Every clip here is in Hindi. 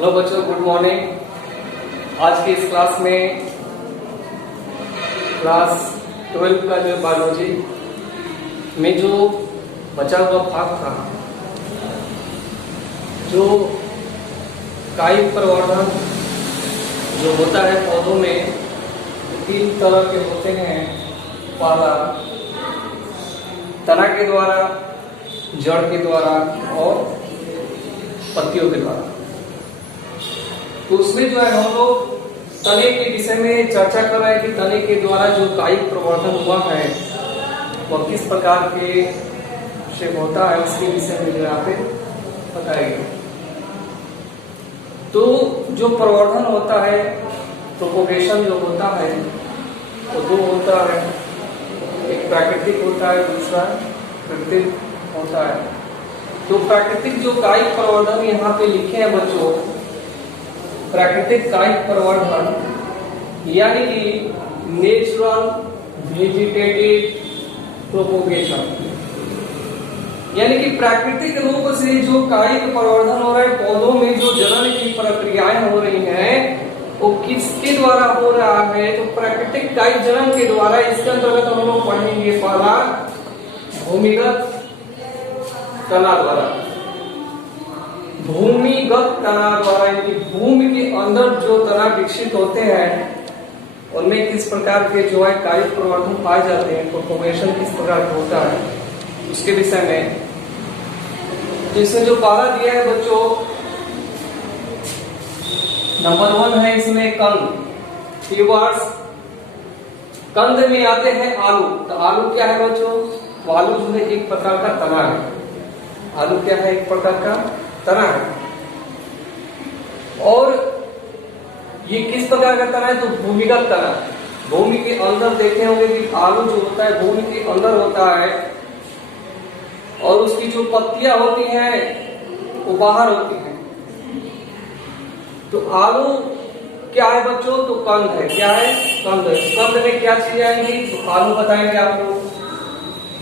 हेलो बच्चों, गुड मॉर्निंग। आज की इस क्लास में क्लास 12 का जो बायोलॉजी में जो बचा हुआ भाग था, जो कायिक प्रवर्धन जो होता है पौधों में, 3 तरह के होते हैं। पहला तना के द्वारा, जड़ के द्वारा और पत्तियों के द्वारा। तो उसमें जो है हम लोग तने के विषय में चर्चा कर रहे हैं कि तने के द्वारा जो कायिक प्रवर्धन हुआ है वह किस प्रकार के से होता है, उसके विषय में जो यहाँ पे बताएंगे। तो जो प्रवर्धन होता है, प्रोपोगेशन जो होता है वो दो होता है, एक प्राकृतिक होता है, दूसरा कृत्रिम होता है। तो प्राकृतिक जो कायिक प्रवर्धन यहाँ पे लिखे हैं बच्चों, प्राकृतिक कायिक प्रवर्धन यानी कि नेचुरल वेजिटेटिव प्रोपोगेशन, यानी कि प्राकृतिक रूप से जो कायिक प्रवर्धन हो रहा है, पौधों में जो जनन की प्रक्रियाएं हो रही हैं वो किसके द्वारा हो रहा है? तो प्राकृतिक कायिक जनन के द्वारा। इसके अंतर्गत हम लोग पढ़ेंगे पहला भूमिगत तना द्वारा। भूमिगत तना द्वारा यानी भूमि के अंदर जो तना विकसित होते हैं उनमें किस प्रकार के जो है कायिक प्रवर्धन पाए जाते हैं, प्रोपोगेशन किस प्रकार का होता है, उसके विषय में। तो इसमें जो पहला दिया है बच्चों, नंबर 1 है इसमें कंद। कीवर्ड्स कंद में आते हैं आलू। तो आलू क्या है बच्चों? तो आलू जो है एक प्रकार का तना है। आलू क्या है? एक प्रकार का तना है। और ये किस प्रकार का तना है? तो भूमिगत तना। भूमि के अंदर देखे होंगे कि आलू जो होता है भूमि के अंदर होता है और उसकी जो पत्तियां होती हैं वो बाहर होती हैं। तो आलू क्या है बच्चों? तो कंद है। क्या है? कंद है। कंद में क्या चीज आएंगी? तो आलू बताएंगे आप लोग।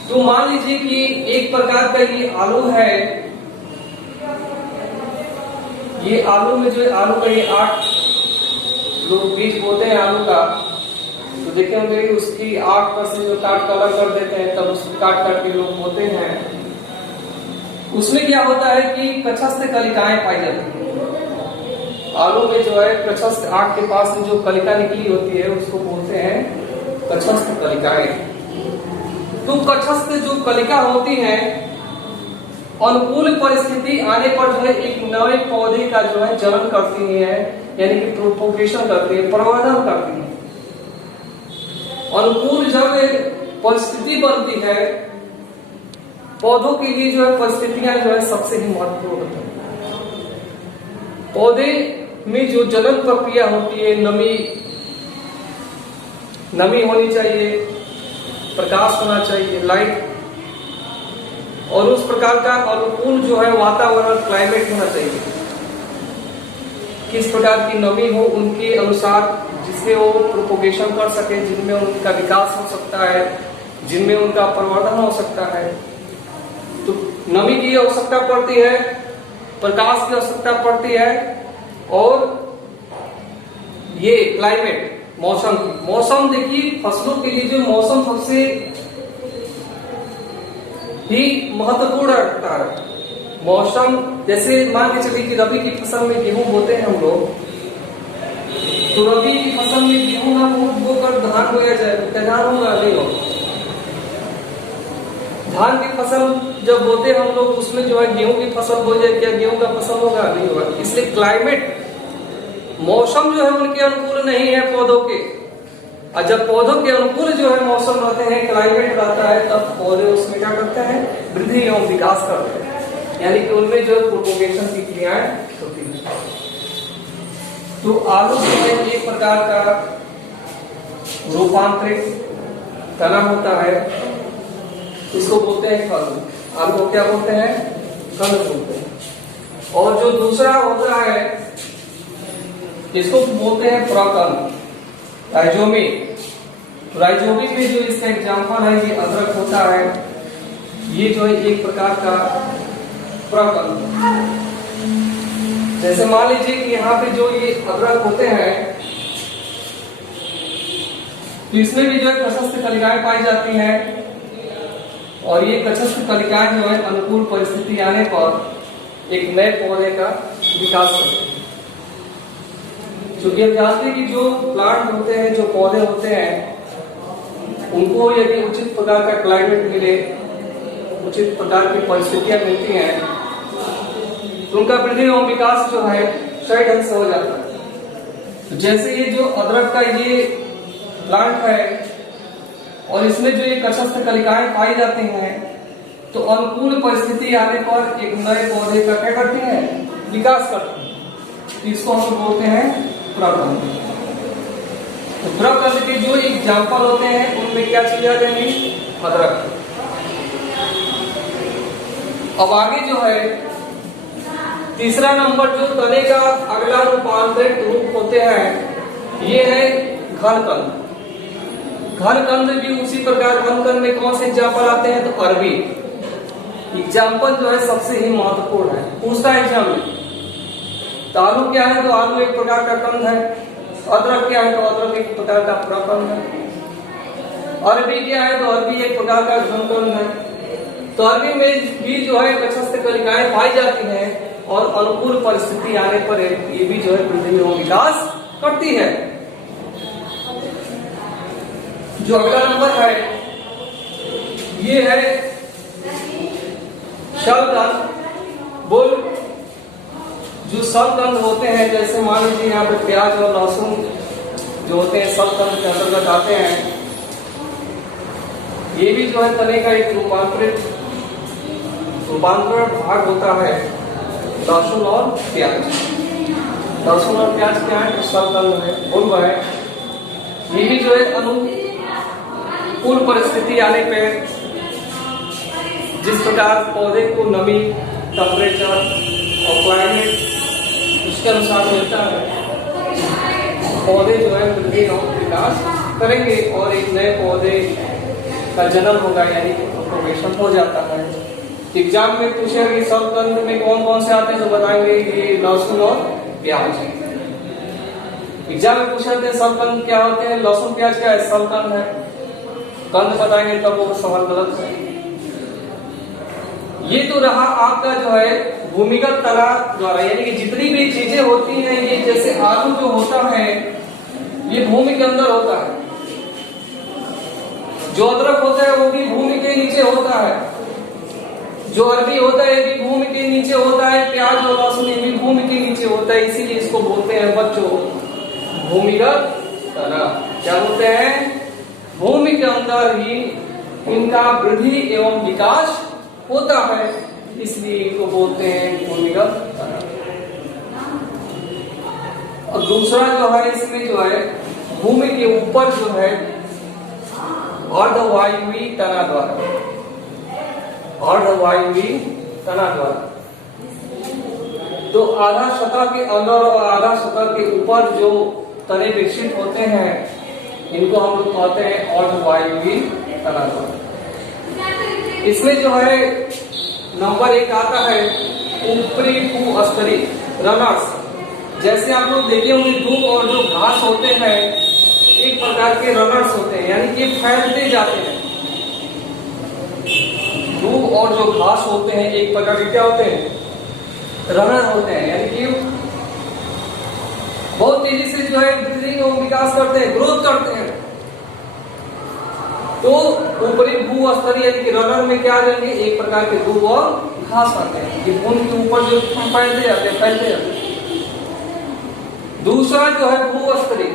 तो मान लीजिए कि एक प्रकार का ये आलू है, ये आलू में जो आलू का ये 8 लोग बीज बोते हैं आलू का। तो देखे होंगे उसकी 8% जो काट कर अलग कर देते हैं, तब उसको काट के लोग बोते हैं। उसमें क्या होता है कि कक्षस्थ कलिकाएं पाई जाती हैं। आलू में जो है कक्षस्थ आग के पास से जो कलिका निकली होती है उसको बोलते हैं कक्षस्थ कलिकाएं। तो कक्षस्थ जो कलिका होती है, अनुकूल परिस्थिति आने पर जो है एक नए पौधे का जो है जनन करती है, यानी कि प्रोपोगेशन करती है, प्रवर्धन करती है। अनुकूल जब परिस्थिति बनती है पौधों के लिए, जो है परिस्थितियां जो है सबसे ही महत्वपूर्ण होती है। पौधे में जो जनन प्रक्रिया होती है, नमी होनी चाहिए, प्रकाश होना चाहिए, लाइट, और उस प्रकार का अनुकूल जो है वातावरण, क्लाइमेट होना चाहिए। किस प्रकार की नमी हो उनके अनुसार, जिससे वो प्रोपोगेशन कर सके, जिनमें उनका विकास हो सकता है, जिनमें उनका प्रवर्धन हो सकता है। तो नमी की आवश्यकता पड़ती है, प्रकाश की आवश्यकता पड़ती है, और ये क्लाइमेट, मौसम देखिए फसलों के लिए जो मौसम सबसे ही महत्वपूर्ण रखता है। मौसम जैसे मान के चलिए कि रबी की फसल में गेहूं बोते हैं हम लोग, तो रबी की फसल में गेहूं ना बोकर धान बोया जाए तो धान होगा? नहीं होगा। धान की फसल जब बोते हम लोग उसमें जो है गेहूं की फसल बो जाए, क्या गेहूं का फसल होगा? नहीं होगा। इसलिए क्लाइमेट, मौसम जो है उनके अनुकूल नहीं है पौधों के। और जब पौधों के अनुकूल जो है मौसम रहते हैं, क्लाइमेट रहता है, तब पौधे उसमें क्या करते हैं? वृद्धि एवं विकास करते हैं, यानी कि उनमें जो प्रोपोगेशन की क्रियाएं होती हैं। तो आलू जो है एक प्रकार का रूपांतरित तना होता है, इसको बोलते हैं कंद। आलू को क्या बोलते हैं? कंद बोलते हैं। और जो दूसरा होता है इसको बोलते हैं प्रकंद, राइजोबिक। राइजोबिक में जो इसका एग्जाम्पल है ये अदरक होता है। ये जो है एक प्रकार का प्रकंद। जैसे मान लीजिए कि यहाँ पे जो ये अदरक होते हैं, तो इसमें भी जो है कक्षस्थ कलिकाएं पाई जाती हैं, और ये कक्षस्थ कलिकाएं जो है अनुकूल परिस्थिति आने पर एक नए पौधे का विकास करते हैं। क्योंकि हम जानते हैं कि जो प्लांट होते हैं, जो पौधे होते हैं, उनको यदि उचित प्रकार का क्लाइमेट मिले, उचित प्रकार की परिस्थितियां मिलती हैं, तो उनका वृद्धि एवं विकास जो है सही ढंग से हो जाता है। तो जैसे ये जो अदरक का ये प्लांट है और इसमें जो ये कक्षस्थ कलिकाएं पाई जाती हैं, तो अनुकूल परिस्थिति आने पर एक नए पौधे का क्या करती है, विकास करती है। इसको हम बोलते हैं प्रकंद। तो प्रकंद के जो एग्जाम्पल होते हैं उनमें क्या चीज आ जाएंगी, अदरक। अब आगे जो है तीसरा नंबर जो तने का अगला रूपांतरित रूप होते हैं, ये है घनकंद। घनकंद भी उसी प्रकार, घनकंद में कौन से एग्जाम्पल आते हैं, तो अरबी एग्जाम्पल जो है सबसे ही महत्वपूर्ण है, पूछता है एग्जाम में। तो आलू क्या है, तो आलू एक प्रकार का कंद है। अदरक क्या है, तो अदरक एक प्रकार का प्रकंद है। अरबी क्या है, तो अरबी एक प्रकार का घनकंद है। तो अरबी में भी जो है कक्षस्थ कलिकाएं पाई जाती हैं, और अनुकूल परिस्थिति आने पर ये भी जो है वृद्धि एवं विकास करती है। जो अगला नंबर है, ये है शलगम। बोल, जो शलगम होते हैं, जैसे मान लीजिए यहाँ पे प्याज और लहसुन जो होते हैं शलगम के अंतर्गत आते हैं। ये भी जो है तने का एक रूपांतरण भाग होता है, लहसुन और प्याज। लहसुन और प्याज क्या है, शलगम है, बोल रहा है। ये भी जो है अनुकूल परिस्थिति आने पे, जिस प्रकार पौधे को नमी, टेम्परेचर और क्लाइमेट उसके अनुसार मिलता है, पौधे जो है वृद्धि और विकास करेंगे और एक नए पौधे का जन्म होगा, यानी प्रोपगेशन हो जाता है। एग्जाम में पूछे कि शलगम में कौन कौन से आते हैं, तो बताएंगे कि लहसुन और प्याज। एग्जाम में पूछे थे शलगम क्या होते हैं, लहसुन प्याज क्या है, शलगम है, कंद बताएंगे तब वो सवाल गलत है। ये तो रहा आपका जो है भूमिगत तना द्वारा, यानी कि जितनी भी चीजें होती हैं, ये जैसे आलू जो होता है ये भूमि के अंदर होता है, जो अदरक होता है वो भी भूमि के नीचे होता है, जो अरबी होता है ये भी भूमि के नीचे होता है, प्याज और लहसुन ये भी भूमि के नीचे होता है। इसीलिए इसको बोलते हैं बच्चों भूमिगत तना। क्या बोलते हैं, भूमि के अंदर ही इनका वृद्धि एवं विकास होता है, इसलिए इनको बोलते हैं भूमिगत तना। और दूसरा जो है इसमें जो है भूमि के ऊपर जो है अर्धवायुवी तना द्वारा, अर्धवायुवी तना द्वारा, तो आधा सतह के अंदर और आधा सतह के ऊपर जो तने विकसित होते हैं, इनको हम लोग कहते हैं अर्धवायुवी तना द्वारा। इसमें जो है नंबर 1 आता है ऊपरी भूस्तरीय रनर्स। जैसे आप लोग देखे होंगे दूब और जो घास होते हैं एक प्रकार के रनर्स होते हैं, यानी कि फैलते जाते हैं। दूब और जो घास होते हैं एक प्रकार के क्या होते हैं, रनर होते हैं, यानी कि बहुत तेजी से जो है वृद्धि और विकास करते हैं, ग्रोथ करते हैं। तो ऊपरी भूस्तरीय यानी कि रनर में क्या आ जाएंगे, एक प्रकार के दूब और घास आते हैं, ये भूमि के ऊपर जो फैलते जाते हैं, फैलते जाते हैं। दूसरा जो है भूस्तरीय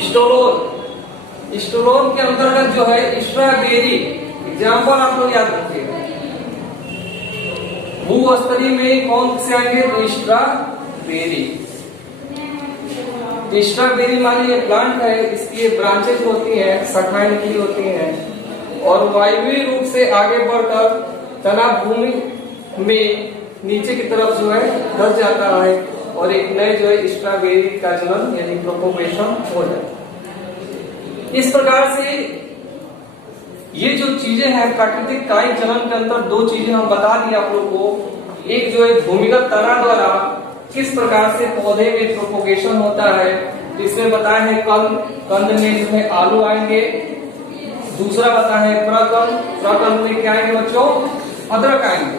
स्टोरोन। स्टोरोन के अंतर्गत जो है स्ट्रॉबेरी, एग्जाम्पल आप लोग याद रखिएगा। भूस्तरीय में कौन से आएंगे, तो स्ट्रॉबेरी। स्ट्रॉबेरी मानी ये प्लांट है, इसकी ब्रांचेज होती है, शाखाएं निकली होती हैं, और वायवीय रूप से आगे बढ़कर तना भूमि में नीचे की तरफ जो है धस जाता है, और एक नए जो है स्ट्रॉबेरी का जन्म यानी प्रोपगेशन हो जाता है। इस प्रकार से ये जो चीजें हैं प्राकृतिक कायिक जनन के अंदर 2 चीजें हम बता दिए आप लोग को, एक जो है भूमिगत तना द्वारा किस प्रकार से पौधे में प्रोपोगेशन होता है, तो इसमें बताया है कंद में जो है आलू आएंगे। दूसरा बताया है प्रकंद में क्या आएंगे बच्चों, अदरक आएंगे।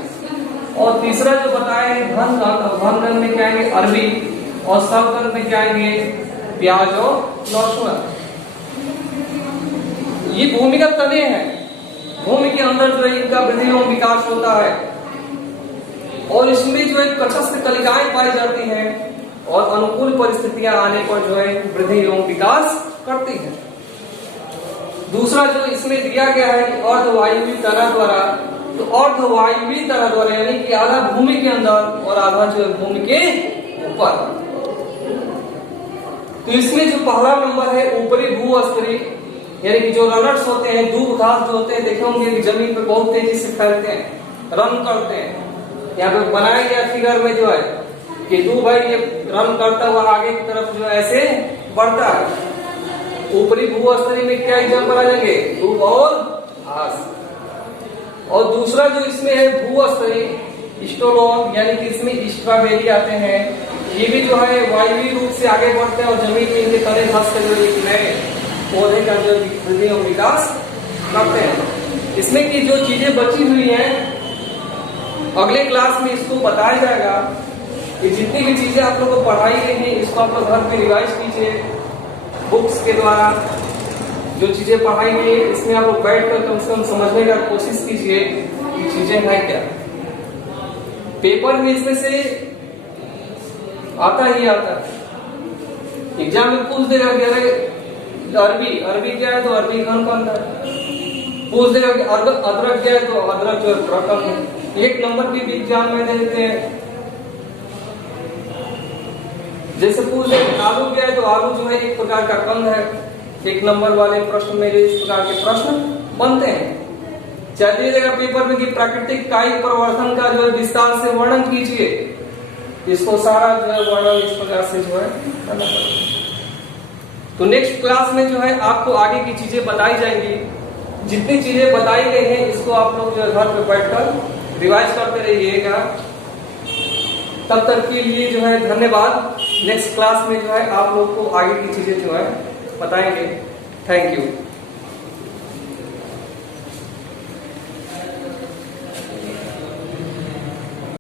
और तीसरा जो बताया है घन में क्या आएंगे, अरबी। और सबगंध में क्या आएंगे, प्याज और लहसुन। ये भूमिगत तने हैं, भूमि के अंदर जो है इनका वृद्धि एवं विकास होता है और इसमें जो है कक्षस्थ कलिकाएं पाई जाती हैं और अनुकूल परिस्थितियां आने पर जो है वृद्धि एवं विकास करती है। दूसरा जो इसमें दिया गया है अर्धवायुवी तना द्वारा, तो अर्धवायुवी तना द्वारा यानी कि आधा भूमि के अंदर और आधा जो है भूमि के ऊपर। तो इसमें जो पहला नंबर है ऊपरी भूस्तरीय, यानी कि जो रनर्स होते हैं, दूब घास जो होते हैं, देखे होंगे कि जमीन पे बहुत तेजी से फैलते हैं, रन करते हैं। यहाँ पे बनाया गया फिगर में जो है कि दूब भाई ये रन करता हुआ आगे की तरफ जो ऐसे बढ़ता है। ऊपरी भूस्तरीय में क्या एग्जाम्पल आ जाएंगे, दूब और घास। और दूसरा जो इसमें है भूस्तरीय स्टोलोन, यानी कि इसमें स्ट्रॉबेरी आते हैं। ये भी जो है वायवीय रूप से आगे बढ़ते हैं और जमीन में इनके तने धंस के जो एक नए पौधे का जो वृद्धि और विकास करते हैं। इसमें की जो चीजें बची हुई हैं अगले क्लास में इसको बताया जाएगा कि जितनी भी चीजें आप लोग को पढ़ाई गई हैं इसको आप लोग घर पे रिवाइज कीजिए बुक्स के द्वारा। जो चीजें पढ़ाई गई है इसमें आप लोग बैठ कर कम से कम समझने का कोशिश कीजिए कि चीजें हैं क्या। पेपर में इसमें से आता ही आता है, एग्जाम में पूछ देगा कि अरे अरबी क्या है, तो अरबी घन है। पूछ देगा कि अदरक क्या है, तो अदरक जो है प्रकंद है। एक नंबर भी एग्जाम में दे देते हैं। जैसे पूछ दे आलू क्या है, तो आलू जो है एक प्रकार का कंद है। एक नंबर वाले प्रश्न में इस प्रकार के प्रश्न बनते हैं। चाहे जगह पेपर में कि प्राकृतिक कायिक प्रवर्धन का जो है विस्तार से वर्णन कीजिए, इसको सारा जो है वर्णन इस प्रकार से जो है करना पड़ेगा। तो नेक्स्ट क्लास में जो है आपको आगे की चीजें बताई जाएंगी। जितनी चीजें बताई गई हैं इसको आप लोग जो है घर पे बैठकर रिवाइज करते रहिएगा। तब तक के लिए जो है धन्यवाद। नेक्स्ट क्लास में जो है आप लोग को आगे की चीजें जो है बताएंगे। Thank you.